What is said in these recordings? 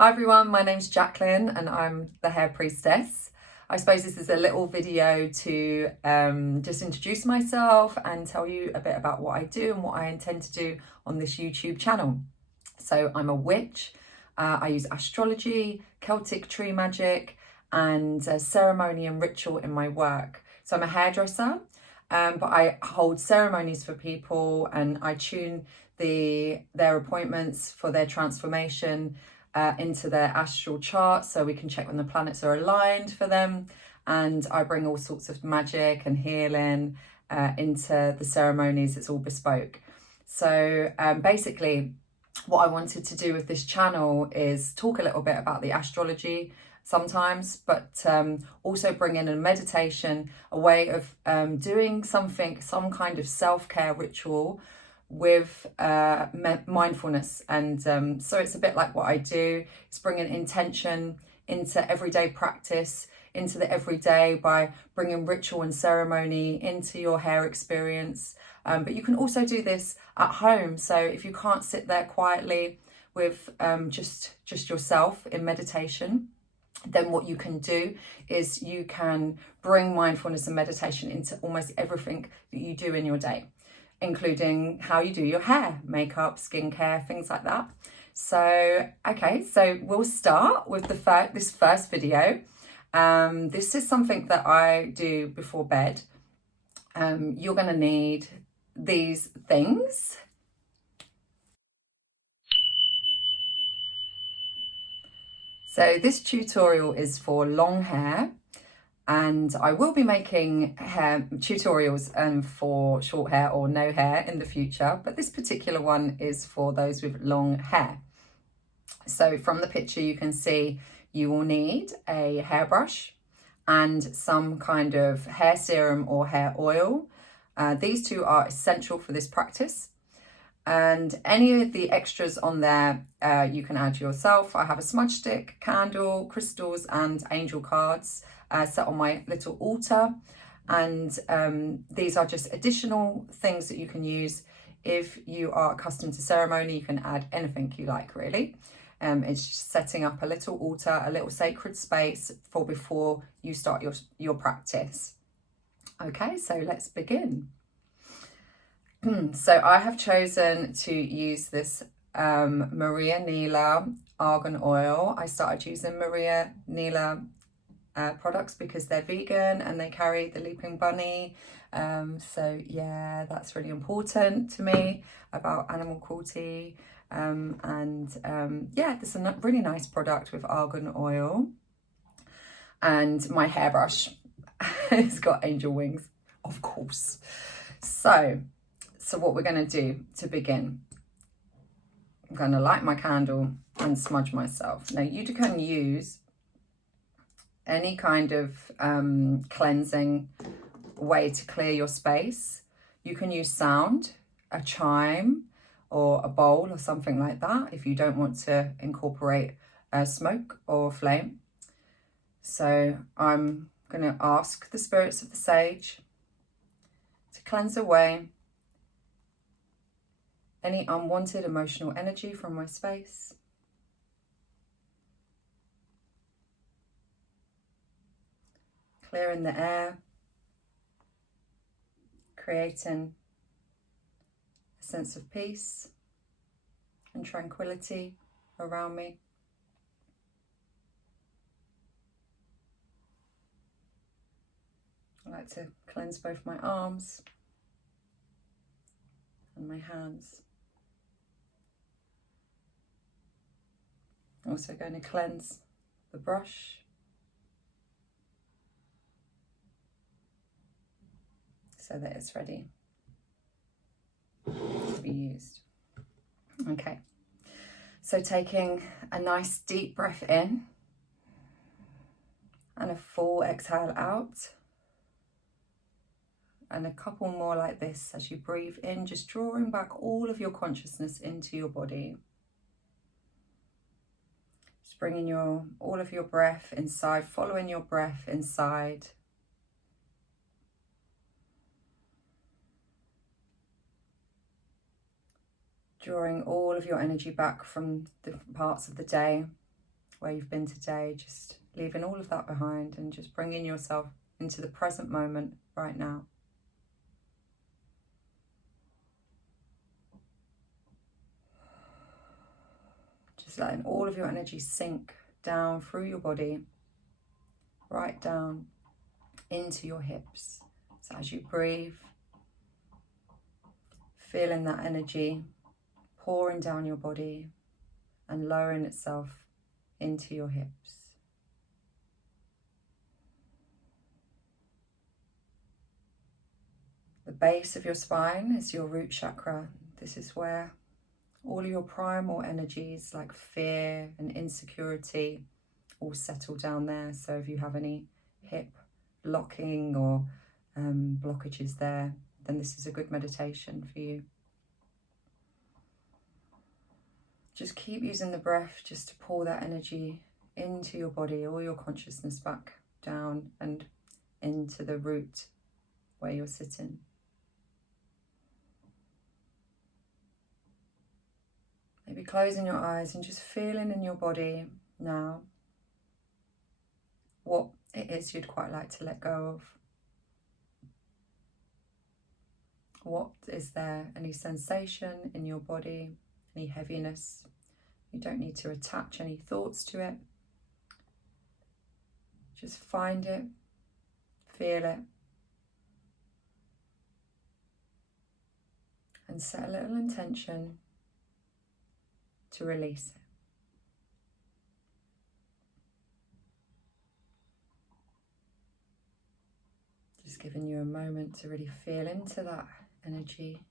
Hi everyone, my name's Jacqueline and I'm the hair priestess. I suppose this is a little video to just introduce myself and tell you a bit about what I do and what I intend to do on this YouTube channel. So I'm a witch. I use astrology, Celtic tree magic and ceremony and ritual in my work. So I'm a hairdresser, but I hold ceremonies for people and I tune their appointments for their transformation into their astral chart, so we can check when the planets are aligned for them. And I bring all sorts of magic and healing into the ceremonies. It's all bespoke. So basically what I wanted to do with this channel is talk a little bit about the astrology sometimes, but also bring in a meditation, a way of doing some kind of self-care ritual with mindfulness. And so it's a bit like what I do. It's bringing intention into everyday practice, into the everyday, by bringing ritual and ceremony into your hair experience. But you can also do this at home. So if you can't sit there quietly with just yourself in meditation, then what you can do is you can bring mindfulness and meditation into almost everything that you do in your day, including how you do your hair, makeup, skincare, things like that. So, okay, so we'll start with this first video. This is something that I do before bed. You're going to need these things. So this tutorial is for long hair, and I will be making hair tutorials for short hair or no hair in the future, but this particular one is for those with long hair. So from the picture you can see you will need a hairbrush and some kind of hair serum or hair oil. These two are essential for this practice. And any of the extras on there you can add yourself. I have a smudge stick, candle, crystals and angel cards set on my little altar. And these are just additional things that you can use. If you are accustomed to ceremony, you can add anything you like, really. It's just setting up a little altar, a little sacred space for before you start your practice. Okay, so let's begin. So I have chosen to use this Maria Nila argan oil. I started using Maria Nila products because they're vegan and they carry the leaping bunny. So yeah, that's really important to me about animal cruelty. Yeah, this is a really nice product with argan oil. And my hairbrush has got angel wings, of course. So what we're going to do to begin, I'm going to light my candle and smudge myself. Now you can use any kind of cleansing way to clear your space. You can use sound, a chime or a bowl or something like that if you don't want to incorporate smoke or flame. So I'm going to ask the spirits of the sage to cleanse away any unwanted emotional energy from my space. Clearing the air, creating a sense of peace and tranquility around me. I like to cleanse both my arms and my hands. I'm also going to cleanse the brush so that it's ready to be used. Okay, so taking a nice deep breath in and a full exhale out, and a couple more like this as you breathe in, just drawing back all of your consciousness into your body. Just bringing all of your breath inside, following your breath inside. Drawing all of your energy back from different parts of the day where you've been today, just leaving all of that behind and just bringing yourself into the present moment right now. Just letting all of your energy sink down through your body, right down into your hips. So as you breathe, feeling that energy pouring down your body and lowering itself into your hips. The base of your spine is your root chakra. This is where all of your primal energies like fear and insecurity all settle down there. So if you have any hip blocking or blockages there, then this is a good meditation for you. Just keep using the breath just to pull that energy into your body, all your consciousness back down and into the root where you're sitting. Maybe closing your eyes and just feeling in your body now what it is you'd quite like to let go of. What is there? Any sensation in your body? Any heaviness? You don't need to attach any thoughts to it. Just find it, feel it, and set a little intention to release it. Just giving you a moment to really feel into that energy.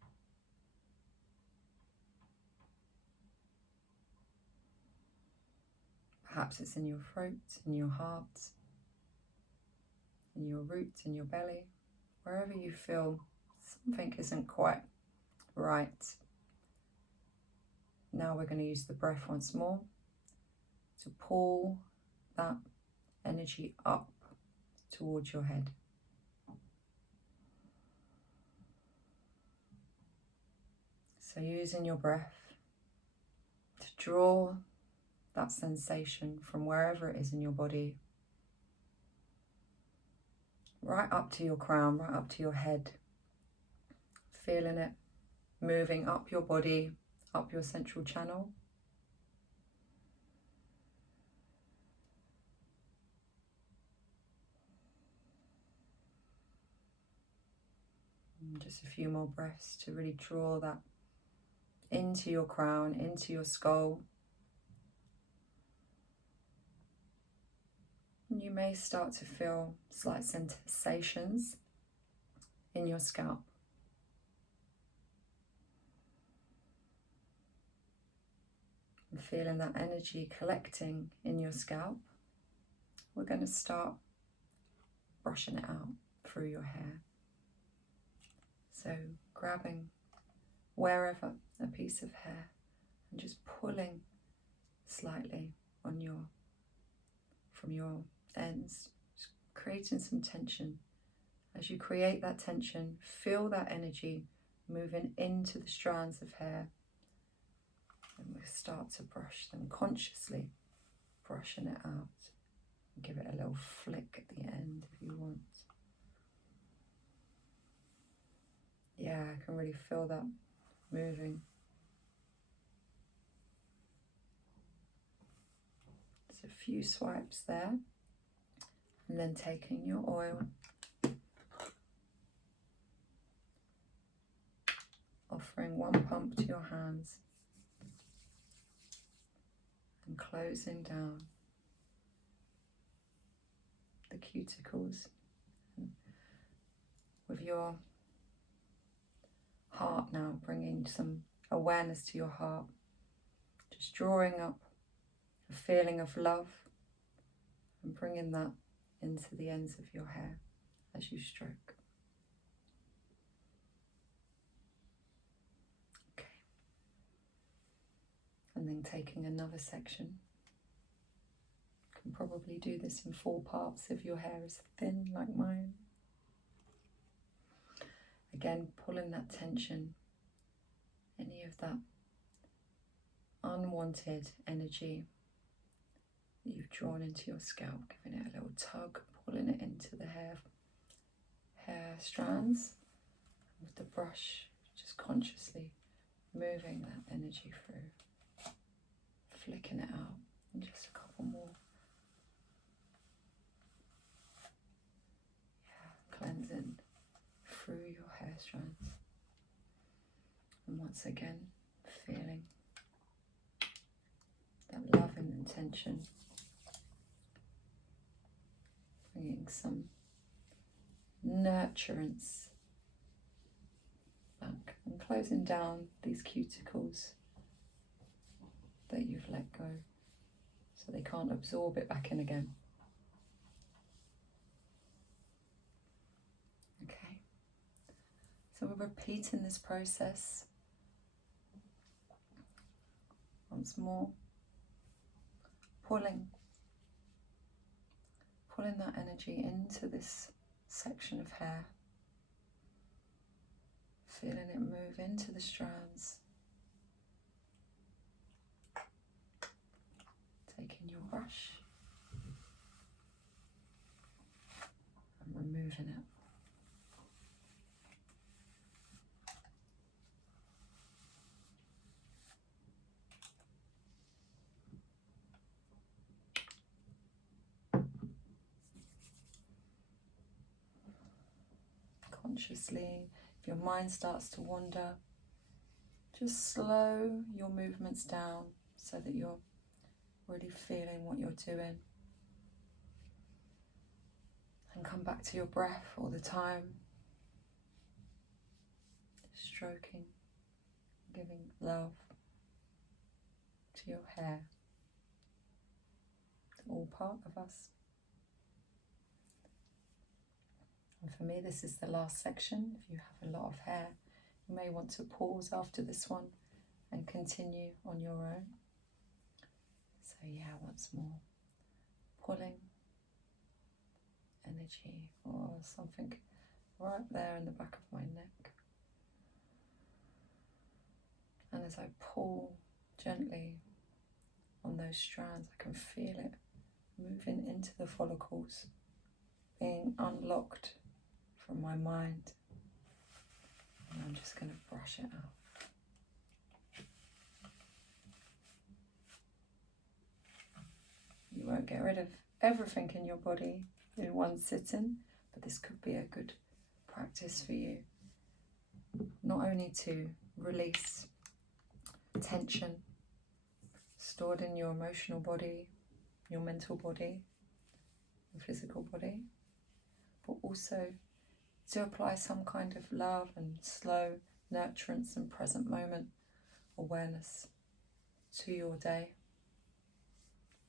Perhaps it's in your throat, in your heart, in your root, in your belly, wherever you feel something isn't quite right. Now we're going to use the breath once more to pull that energy up towards your head. So using your breath to draw that sensation from wherever it is in your body, right up to your crown, right up to your head, feeling it moving up your body, up your central channel. And just a few more breaths to really draw that into your crown, into your skull. And you may start to feel slight sensations in your scalp. And feeling that energy collecting in your scalp, we're going to start brushing it out through your hair. So grabbing wherever a piece of hair and just pulling slightly on from your ends, just creating some tension. As you create that tension, feel that energy moving into the strands of hair, and we'll start to brush them consciously, brushing it out. Give it a little flick at the end if you want. Yeah, I can really feel that moving. Just a few swipes there, and then taking your oil, offering one pump to your hands and closing down the cuticles. With your heart now, bringing some awareness to your heart, just drawing up a feeling of love and bringing that into the ends of your hair as you stroke. Okay. And then taking another section. You can probably do this in 4 parts if your hair is thin like mine. Again, pulling that tension, any of that unwanted energy that you've drawn into your scalp, giving it a little tug, pulling it into the hair strands. With the brush, just consciously moving that energy through, flicking it out, and just a couple more. Yeah, cleansing through your hair strands. And once again, feeling that love and intention, bringing some nurturance back and closing down these cuticles that you've let go so they can't absorb it back in again. Okay, so we're repeating this process once more, pulling that energy into this section of hair, feeling it move into the strands, taking your brush and removing it. Consciously, if your mind starts to wander, just slow your movements down so that you're really feeling what you're doing. And come back to your breath all the time, stroking, giving love to your hair. It's all part of us. And for me, this is the last section. If you have a lot of hair, you may want to pause after this one and continue on your own. So yeah, once more, pulling energy or something right there in the back of my neck. And as I pull gently on those strands, I can feel it moving into the follicles, being unlocked from my mind. And I'm just going to brush it out. You won't get rid of everything in your body in one sitting, but this could be a good practice for you. Not only to release tension stored in your emotional body, your mental body, your physical body, but also to apply some kind of love and slow nurturance and present moment awareness to your day.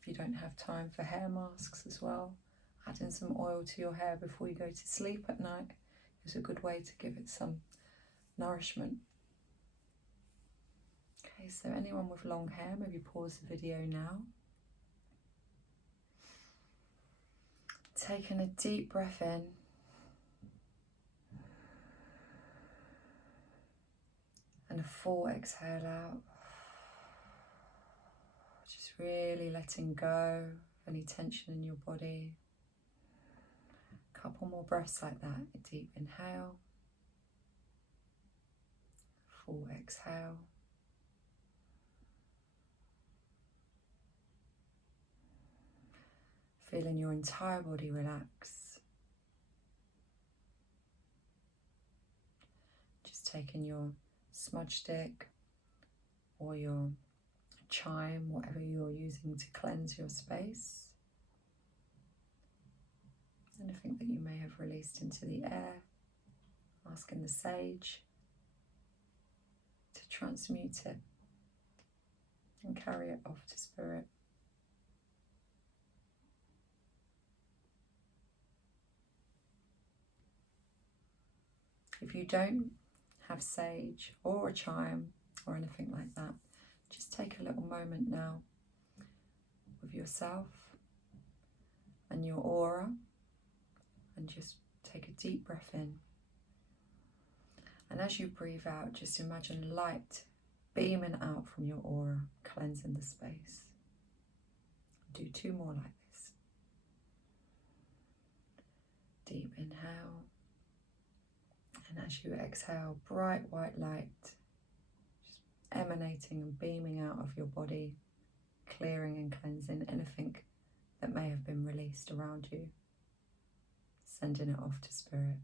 If you don't have time for hair masks as well, adding some oil to your hair before you go to sleep at night is a good way to give it some nourishment. Okay, so anyone with long hair, maybe pause the video now. Taking a deep breath in. And a full exhale out. Just really letting go of any tension in your body. A couple more breaths like that. A deep inhale. Full exhale. Feeling your entire body relax. Just taking your smudge stick or your chime, whatever you're using to cleanse your space. Anything that you may have released into the air, asking the sage to transmute it and carry it off to spirit. If you don't have sage or a chime or anything like that, just take a little moment now with yourself and your aura and just take a deep breath in. And as you breathe out, just imagine light beaming out from your aura, cleansing the space. do 2 more like this. Deep inhale, and as you exhale, bright white light just emanating and beaming out of your body, clearing and cleansing anything that may have been released around you, sending it off to spirit.